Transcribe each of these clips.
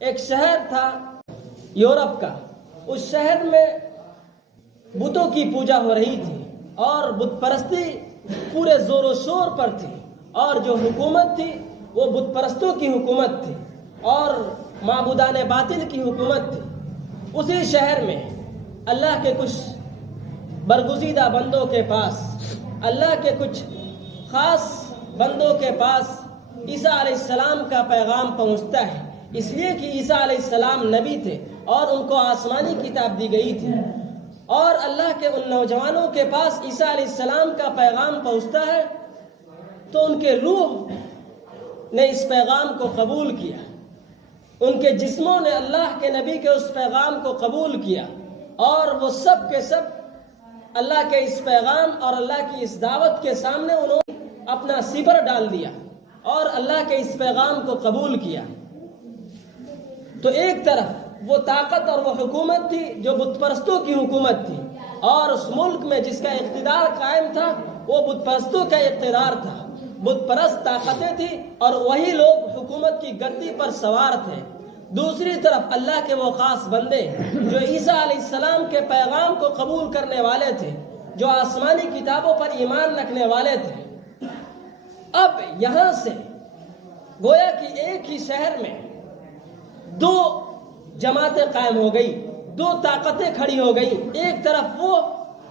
ایک شہر تھا یورپ کا، اس شہر میں بتوں کی پوجا ہو رہی تھی اور بت پرستی پورے زور و شور پر تھی، اور جو حکومت تھی وہ بت پرستوں کی حکومت تھی اور معبودان باطل کی حکومت تھی۔ اسی شہر میں اللہ کے کچھ برگزیدہ بندوں کے پاس، اللہ کے کچھ خاص بندوں کے پاس عیسیٰ علیہ السلام کا پیغام پہنچتا ہے، اس لیے کہ عیسیٰ علیہ السلام نبی تھے اور ان کو آسمانی کتاب دی گئی تھی، اور اللہ کے ان نوجوانوں کے پاس عیسیٰ علیہ السلام کا پیغام پہنچتا ہے تو ان کے روح نے اس پیغام کو قبول کیا، ان کے جسموں نے اللہ کے نبی کے اس پیغام کو قبول کیا، اور وہ سب کے سب اللہ کے اس پیغام اور اللہ کی اس دعوت کے سامنے انہوں نے اپنا سپر ڈال دیا اور اللہ کے اس پیغام کو قبول کیا۔ تو ایک طرف وہ طاقت اور وہ حکومت تھی جو بت پرستوں کی حکومت تھی، اور اس ملک میں جس کا اقتدار قائم تھا وہ بت پرستوں کا اقتدار تھا، بت پرست طاقتیں تھیں اور وہی لوگ حکومت کی گدی پر سوار تھے۔ دوسری طرف اللہ کے وہ خاص بندے جو عیسیٰ علیہ السلام کے پیغام کو قبول کرنے والے تھے، جو آسمانی کتابوں پر ایمان رکھنے والے تھے۔ اب یہاں سے گویا کہ ایک ہی شہر میں دو جماعتیں قائم ہو گئی، دو طاقتیں کھڑی ہو گئی۔ ایک طرف وہ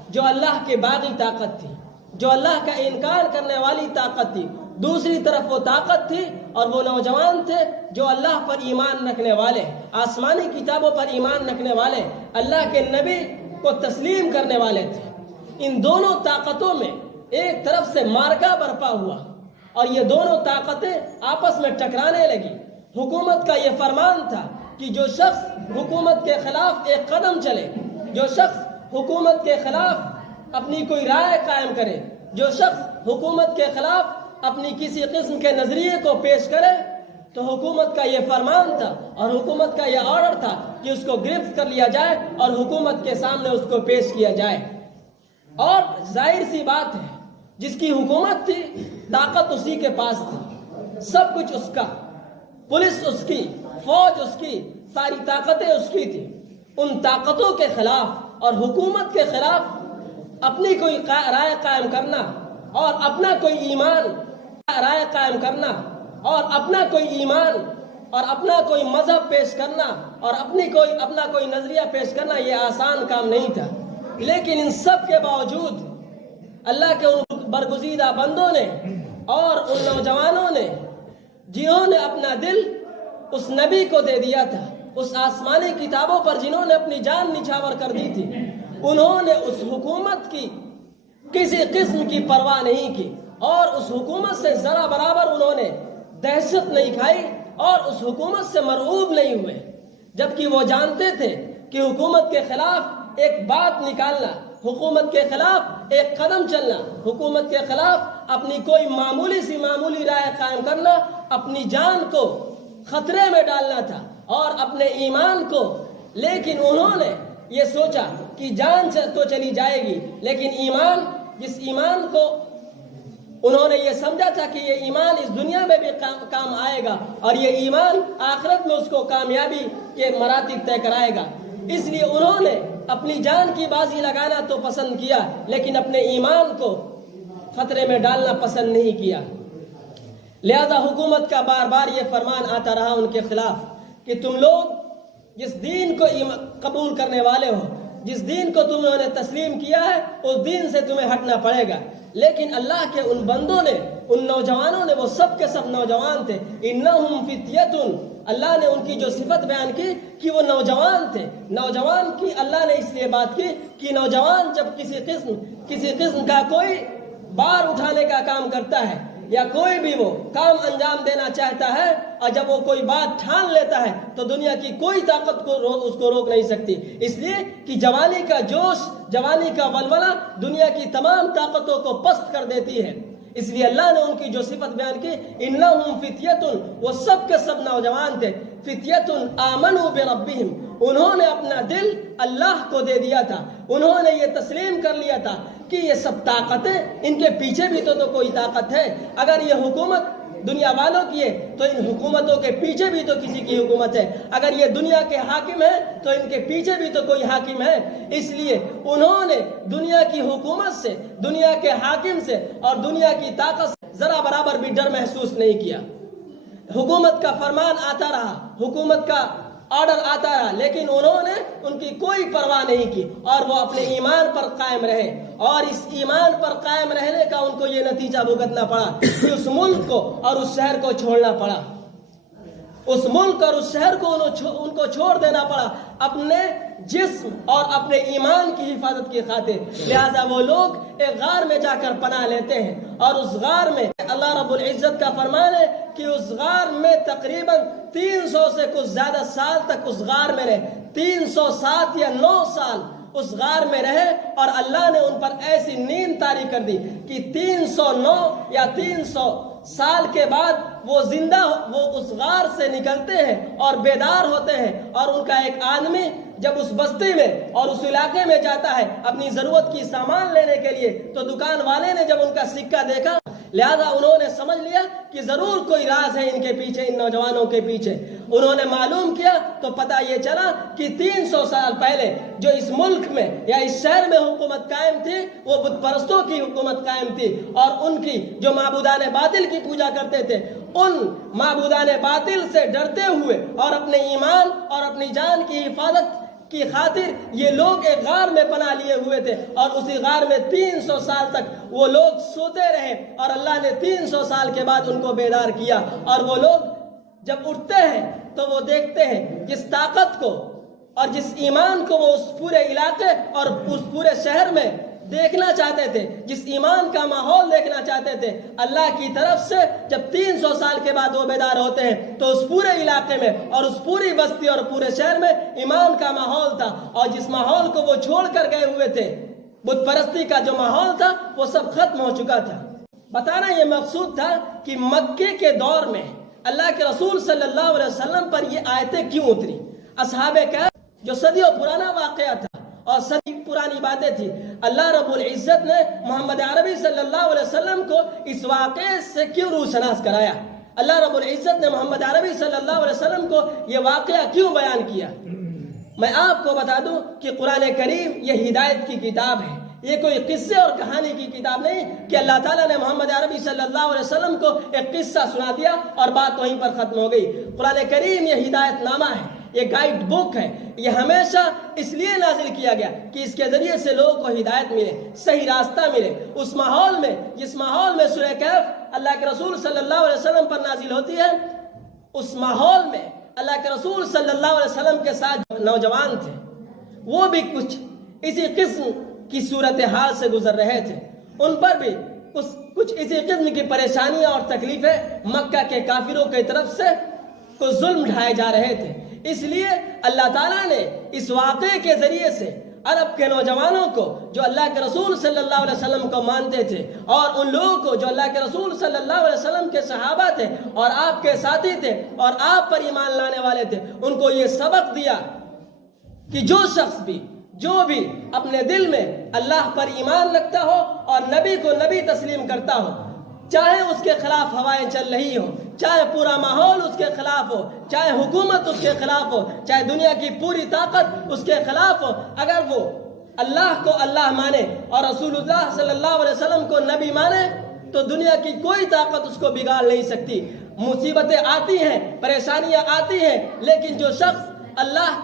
جو اللہ کے باغی طاقت تھی، جو اللہ کا انکار کرنے والی طاقت تھی، دوسری طرف وہ طاقت تھی اور وہ نوجوان تھے جو اللہ پر ایمان رکھنے والے، آسمانی کتابوں پر ایمان رکھنے والے، اللہ کے نبی کو تسلیم کرنے والے تھے۔ ان دونوں طاقتوں میں ایک طرف سے معرکہ برپا ہوا اور یہ دونوں طاقتیں آپس میں ٹکرانے لگی۔ حکومت کا یہ فرمان تھا کہ جو شخص حکومت کے خلاف ایک قدم چلے، جو شخص حکومت کے خلاف اپنی کوئی رائے قائم کرے، جو شخص حکومت کے خلاف اپنی کسی قسم کے نظریے کو پیش کرے، تو حکومت کا یہ فرمان تھا اور حکومت کا یہ آرڈر تھا کہ اس کو گرفت کر لیا جائے اور حکومت کے سامنے اس کو پیش کیا جائے۔ اور ظاہر سی بات ہے، جس کی حکومت تھی طاقت اسی کے پاس تھی، سب کچھ اس کا، پولیس اس کی، فوج اس کی، ساری طاقتیں اس کی تھی۔ ان طاقتوں کے خلاف اور حکومت کے خلاف اپنی کوئی رائے قائم کرنا اور اپنا کوئی ایمان رائے قائم کرنا اور اپنا کوئی ایمان اور اپنا کوئی مذہب پیش کرنا اور اپنا کوئی نظریہ پیش کرنا یہ آسان کام نہیں تھا۔ لیکن ان سب کے باوجود اللہ کے ان برگزیدہ بندوں نے اور ان نوجوانوں نے جنہوں نے اپنا دل اس نبی کو دے دیا تھا، اس آسمانی کتابوں پر جنہوں نے اپنی جان نچھاور کر دی تھی، انہوں نے اس حکومت کی کسی قسم کی پرواہ نہیں کی اور اس حکومت سے ذرا برابر انہوں نے دہشت نہیں کھائی اور اس حکومت سے مرعوب نہیں ہوئے، جبکہ وہ جانتے تھے کہ حکومت کے خلاف ایک بات نکالنا، حکومت کے خلاف ایک قدم چلنا، حکومت کے خلاف اپنی کوئی معمولی رائے قائم کرنا اپنی جان کو خطرے میں ڈالنا تھا اور اپنے ایمان کو۔ لیکن انہوں نے یہ سوچا کہ جان تو چلی جائے گی، لیکن جس ایمان کو انہوں نے یہ سمجھا تھا کہ یہ ایمان اس دنیا میں بھی کام آئے گا اور یہ ایمان آخرت میں اس کو کامیابی کے مراتب طے کرائے گا، اس لیے انہوں نے اپنی جان کی بازی لگانا تو پسند کیا لیکن اپنے ایمان کو خطرے میں ڈالنا پسند نہیں کیا۔ لہذا حکومت کا بار بار یہ فرمان آتا رہا ان کے خلاف کہ تم لوگ جس دین کو قبول کرنے والے ہو، جس دین کو تم نے تسلیم کیا ہے، اس دین سے تمہیں ہٹنا پڑے گا۔ لیکن اللہ کے ان بندوں نے، ان نوجوانوں نے، وہ سب کے سب نوجوان تھے، انہم فتیۃ، اللہ نے ان کی جو صفت بیان کی کہ وہ نوجوان تھے۔ نوجوان کی اللہ نے اس لیے بات کی کہ نوجوان جب کسی قسم کا کوئی بار اٹھانے کا کام کرتا ہے یا کوئی بھی وہ کام انجام دینا چاہتا ہے اور جب وہ کوئی بات ٹھان لیتا ہے تو دنیا کی کوئی طاقت اس کو روک نہیں سکتی، اس لیے کہ جوانی کا جوش، جوانی کا ولولہ دنیا کی تمام طاقتوں کو پست کر دیتی ہے۔ اس لیے اللہ نے ان کی جو صفت بیان کی، انہم فتیۃ، وہ سب کے سب نوجوان تھے، فتیۃ آمنوا بربہم، انہوں نے اپنا دل اللہ کو دے دیا تھا، انہوں نے یہ تسلیم کر لیا تھا کہ یہ سب طاقتیں، ان کے پیچھے بھی تو کوئی طاقت ہے۔ اگر یہ حکومت دنیا والوں کی ہے تو ان حکومتوں کے پیچھے بھی تو کسی کی حکومت ہے. اگر یہ دنیا کے حاکم ہیں تو ان کے پیچھے بھی تو کوئی حاکم ہے. اس لیے انہوں نے دنیا کی حکومت سے, دنیا کے حاکم سے اور دنیا کی طاقت سے ذرا برابر بھی ڈر محسوس نہیں کیا. حکومت کا فرمان آتا رہا, حکومت کا آرڈر آتا رہا, لیکن انہوں نے ان کی کوئی پرواہ نہیں کی اور وہ اپنے ایمان پر قائم رہے. اور اس ایمان پر قائم رہنے کا ان کو یہ نتیجہ بھگتنا پڑا کہ اس ملک کو اور اس شہر کو چھوڑنا پڑا. اس ملک اور اس شہر کو ان کو چھوڑ دینا پڑا اپنے جسم اور اپنے ایمان کی حفاظت کی خاطر. لہذا وہ لوگ ایک غار میں جا کر پناہ لیتے ہیں, اور اس غار میں اللہ رب العزت کا فرمان ہے کہ اس غار میں تقریباً 300 سے کچھ زیادہ سال تک اس غار میں رہے. 307 یا 9 سال اس غار میں رہے, اور اللہ نے ان پر ایسی نیند طاری کر دی کہ 309 یا 300 سال کے بعد وہ زندہ وہ اس غار سے نکلتے ہیں اور بیدار ہوتے ہیں. اور ان کا ایک آدمی جب اس بستی میں اور اس علاقے میں جاتا ہے اپنی ضرورت کی سامان لینے کے لیے, تو دکان والے نے جب ان کا سکہ دیکھا, لہذا انہوں نے سمجھ لیا کہ ضرور کوئی راز ہے ان کے پیچھے, ان نوجوانوں کے پیچھے. انہوں نے معلوم کیا تو پتہ یہ چلا کہ 300 سال پہلے جو اس ملک میں یا اس شہر میں حکومت قائم تھی وہ بت پرستوں کی حکومت قائم تھی, اور ان کی جو معبودان باطل کی پوجا کرتے تھے, ان معبودان باطل سے ڈرتے ہوئے اور اپنے ایمان اور اپنی جان کی حفاظت کی خاطر یہ لوگ ایک غار میں پناہ لیے ہوئے تھے. اور اسی غار میں 300 سال تک وہ لوگ سوتے رہے, اور اللہ نے 300 سال کے بعد ان کو بیدار کیا. اور وہ لوگ جب اٹھتے ہیں تو وہ دیکھتے ہیں جس طاقت کو اور جس ایمان کو وہ اس پورے علاقے اور اس پورے شہر میں دیکھنا چاہتے تھے, جس ایمان کا ماحول دیکھنا چاہتے تھے, اللہ کی طرف سے جب 300 سال کے بعد وہ بیدار ہوتے ہیں تو اس پورے علاقے میں اور اس پوری بستی اور پورے شہر میں ایمان کا ماحول تھا. اور جس ماحول کو وہ چھوڑ کر گئے ہوئے تھے, بت پرستی کا جو ماحول تھا, وہ سب ختم ہو چکا تھا. بتانا یہ مقصود تھا کہ مکے کے دور میں اللہ کے رسول صلی اللہ علیہ وسلم پر یہ آیتیں کیوں اتری. اصحاب کہف جو صدیوں پرانا واقعہ تھا اور صدی پرانی باتیں تھی, اللہ رب العزت نے محمد عربی صلی اللہ علیہ وسلم کو اس واقعے سے کیوں روشناس کرایا. اللہ رب العزت نے محمد عربی صلی اللہ علیہ وسلم کو یہ واقعہ کیوں بیان کیا. میں آپ کو بتا دوں کہ قرآن کریم یہ ہدایت کی کتاب ہے, یہ کوئی قصے اور کہانی کی کتاب نہیں کہ اللہ تعالیٰ نے محمد عربی صلی اللہ علیہ وسلم کو ایک قصہ سنا دیا اور بات وہیں پر ختم ہو گئی. قرآن کریم یہ ہدایت نامہ ہے, یہ گائیڈ بک ہے. یہ ہمیشہ اس لیے نازل کیا گیا کہ اس کے ذریعے سے لوگوں کو ہدایت ملے, صحیح راستہ ملے. اس ماحول میں جس ماحول میں سورہ کہف اللہ کے رسول صلی اللہ علیہ وسلم پر نازل ہوتی ہے, اس ماحول میں اللہ کے رسول صلی اللہ علیہ وسلم کے ساتھ نوجوان تھے, وہ بھی کچھ اسی قسم کی صورتحال سے گزر رہے تھے. ان پر بھی کچھ اسی قسم کی پریشانیاں اور تکلیفیں مکہ کے کافروں کی طرف سے کچھ ظلم ڈھائے جا رہے تھے. اس لیے اللہ تعالیٰ نے اس واقعے کے ذریعے سے عرب کے نوجوانوں کو جو اللہ کے رسول صلی اللہ علیہ وسلم کو مانتے تھے, اور ان لوگوں کو جو اللہ کے رسول صلی اللہ علیہ وسلم کے صحابہ تھے اور آپ کے ساتھی تھے اور آپ پر ایمان لانے والے تھے, ان کو یہ سبق دیا کہ جو شخص بھی جو بھی اپنے دل میں اللہ پر ایمان رکھتا ہو اور نبی کو نبی تسلیم کرتا ہو, چاہے اس کے خلاف ہوائیں چل رہی ہوں, چاہے پورا ماحول اس کے خلاف ہو, چاہے حکومت اس کے خلاف ہو, چاہے دنیا کی پوری طاقت اس کے خلاف ہو, اگر وہ اللہ کو اللہ مانے اور رسول اللہ صلی اللہ علیہ وسلم کو نبی مانے تو دنیا کی کوئی طاقت اس کو بگاڑ نہیں سکتی. مصیبتیں آتی ہیں, پریشانیاں آتی ہیں, لیکن جو شخص اللہ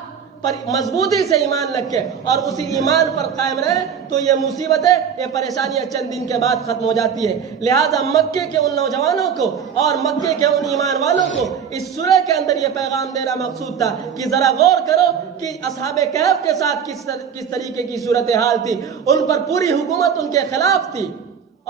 پر مضبوطی سے ایمان رکھے اور اسی ایمان پر قائم رہے تو یہ مصیبتیں, یہ پریشانیاں چند دن کے بعد ختم ہو جاتی ہے. لہذا مکے کے ان نوجوانوں کو اور مکے کے ان ایمان والوں کو اس سورہ کے اندر یہ پیغام دینا مقصود تھا کہ ذرا غور کرو کہ اصحاب کہف کے ساتھ کس طریقے کی صورتحال تھی. ان پر پوری حکومت ان کے خلاف تھی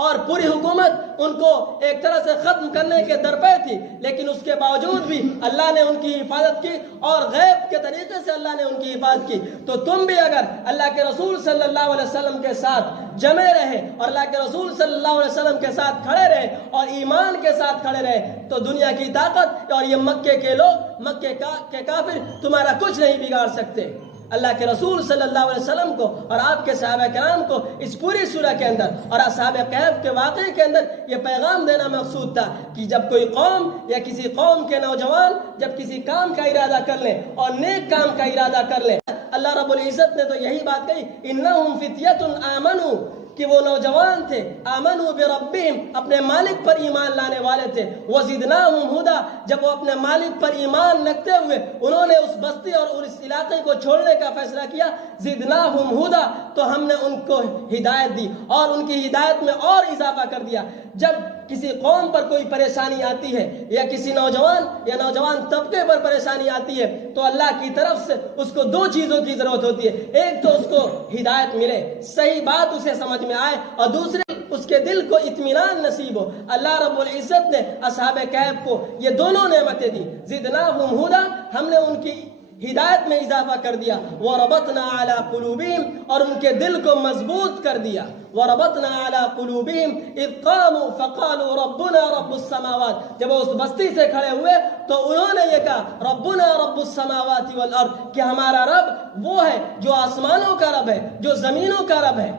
اور پوری حکومت ان کو ایک طرح سے ختم کرنے کے درپے تھی, لیکن اس کے باوجود بھی اللہ نے ان کی حفاظت کی اور غیب کے طریقے سے اللہ نے ان کی حفاظت کی. تو تم بھی اگر اللہ کے رسول صلی اللہ علیہ وسلم کے ساتھ جمے رہے اور اللہ کے رسول صلی اللہ علیہ وسلم کے ساتھ کھڑے رہے اور ایمان کے ساتھ کھڑے رہے تو دنیا کی طاقت اور یہ مکے کے لوگ, مکے کے کافر تمہارا کچھ نہیں بگاڑ سکتے. اللہ کے رسول صلی اللہ علیہ وسلم کو اور آپ کے صحابہ کرام کو اس پوری سورہ کے اندر اور اصحاب کہف کے واقعے کے اندر یہ پیغام دینا مقصود تھا کہ جب کوئی قوم یا کسی قوم کے نوجوان جب کسی کام کا ارادہ کر لیں اور نیک کام کا ارادہ کر لیں، اللہ رب العزت نے تو یہی بات کہی، انہم فتیۃ آمنوا، کہ وہ نوجوان تھے، آمنوا بربہم، اپنے مالک پر ایمان لانے والے تھے، وزدناہم ہدی، جب وہ اپنے مالک پر ایمان رکھتے ہوئے انہوں نے اس بستی اور اس علاقے کو چھوڑنے کا فیصلہ کیا، زدناہم ہدی، تو ہم نے ان کو ہدایت دی اور ان کی ہدایت میں اور اضافہ کر دیا۔ جب کسی قوم پر کوئی پریشانی آتی ہے یا کسی نوجوان یا نوجوان طبقے پر پریشانی آتی ہے تو اللہ کی طرف سے اس کو دو چیزوں کی ضرورت ہوتی ہے، ایک تو اس کو ہدایت ملے، صحیح بات اسے سمجھ میں آئے، اور دوسری اس کے دل کو اطمینان نصیب ہو۔ اللہ رب العزت نے اصحاب کہف کو یہ دونوں نعمتیں دی، زدناہم ہدی، ہم نے ان کی ہدایت میں اضافہ کر دیا، وَرَبَطْنَا عَلَىٰ قُلُوبِهِمْ، اور ان کے دل کو مضبوط کر دیا، وَرَبَطْنَا عَلَىٰ قُلُوبِهِمْ إِذْ قَامُوا فَقَالُوا رَبُّنَا رَبُّ السَّمَاوَاتِ، جب وہ اس بستی سے کھڑے ہوئے تو انہوں نے یہ کہا رَبُّنَا رَبُّ السَّمَاوَاتِ وَالْأَرْضِ، کہ ہمارا رب وہ ہے جو آسمانوں کا رب ہے، جو زمینوں کا رب ہے۔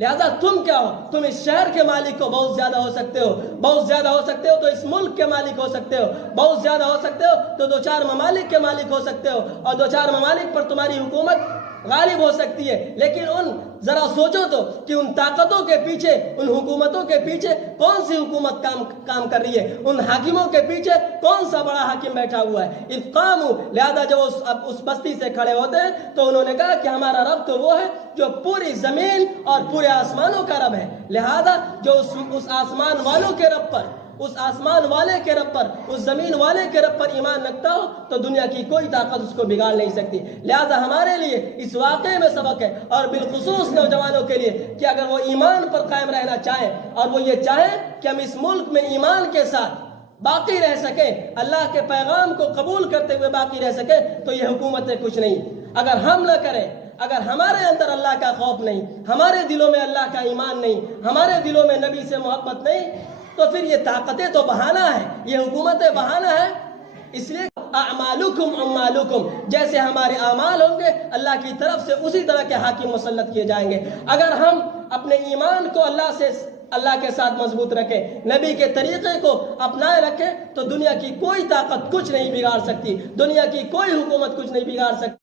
لہذا تم کیا ہو؟ تم اس شہر کے مالک کو بہت زیادہ ہو سکتے ہو، بہت زیادہ ہو سکتے ہو تو اس ملک کے مالک ہو سکتے ہو، بہت زیادہ ہو سکتے ہو تو دو چار ممالک کے مالک ہو سکتے ہو، اور دو چار ممالک پر تمہاری حکومت غالب ہو سکتی ہے، لیکن ذرا سوچو تو کہ ان طاقتوں کے پیچھے، ان حکومتوں کے پیچھے کون سی حکومت کام کر رہی ہے، ان حاکموں کے پیچھے کون سا بڑا حاکم بیٹھا ہوا ہے۔ اذ قاموا، لہذا جب اس بستی سے کھڑے ہوتے ہیں تو انہوں نے کہا کہ ہمارا رب تو وہ ہے جو پوری زمین اور پورے آسمانوں کا رب ہے، لہذا جو اس آسمان والوں کے رب پر، اس آسمان والے کے رب پر، اس زمین والے کے رب پر ایمان رکھتا ہو تو دنیا کی کوئی طاقت اس کو بگاڑ نہیں سکتی۔ لہذا ہمارے لیے اس واقعے میں سبق ہے، اور بالخصوص نوجوانوں کے لیے، کہ اگر وہ ایمان پر قائم رہنا چاہیں اور وہ یہ چاہیں کہ ہم اس ملک میں ایمان کے ساتھ باقی رہ سکیں، اللہ کے پیغام کو قبول کرتے ہوئے باقی رہ سکیں، تو یہ حکومتیں کچھ نہیں۔ اگر ہم نہ کریں، اگر ہمارے اندر اللہ کا خوف نہیں، ہمارے دلوں میں اللہ کا ایمان نہیں، ہمارے دلوں میں نبی سے محبت نہیں، تو پھر یہ طاقتیں تو بہانہ ہے، یہ حکومتیں بہانہ ہے۔ اس لیے اعمالکم امالکم، جیسے ہمارے اعمال ہوں گے اللہ کی طرف سے اسی طرح کے حاکم مسلط کیے جائیں گے۔ اگر ہم اپنے ایمان کو اللہ کے ساتھ مضبوط رکھیں، نبی کے طریقے کو اپنائے رکھیں، تو دنیا کی کوئی طاقت کچھ نہیں بگاڑ سکتی، دنیا کی کوئی حکومت کچھ نہیں بگاڑ سکتی۔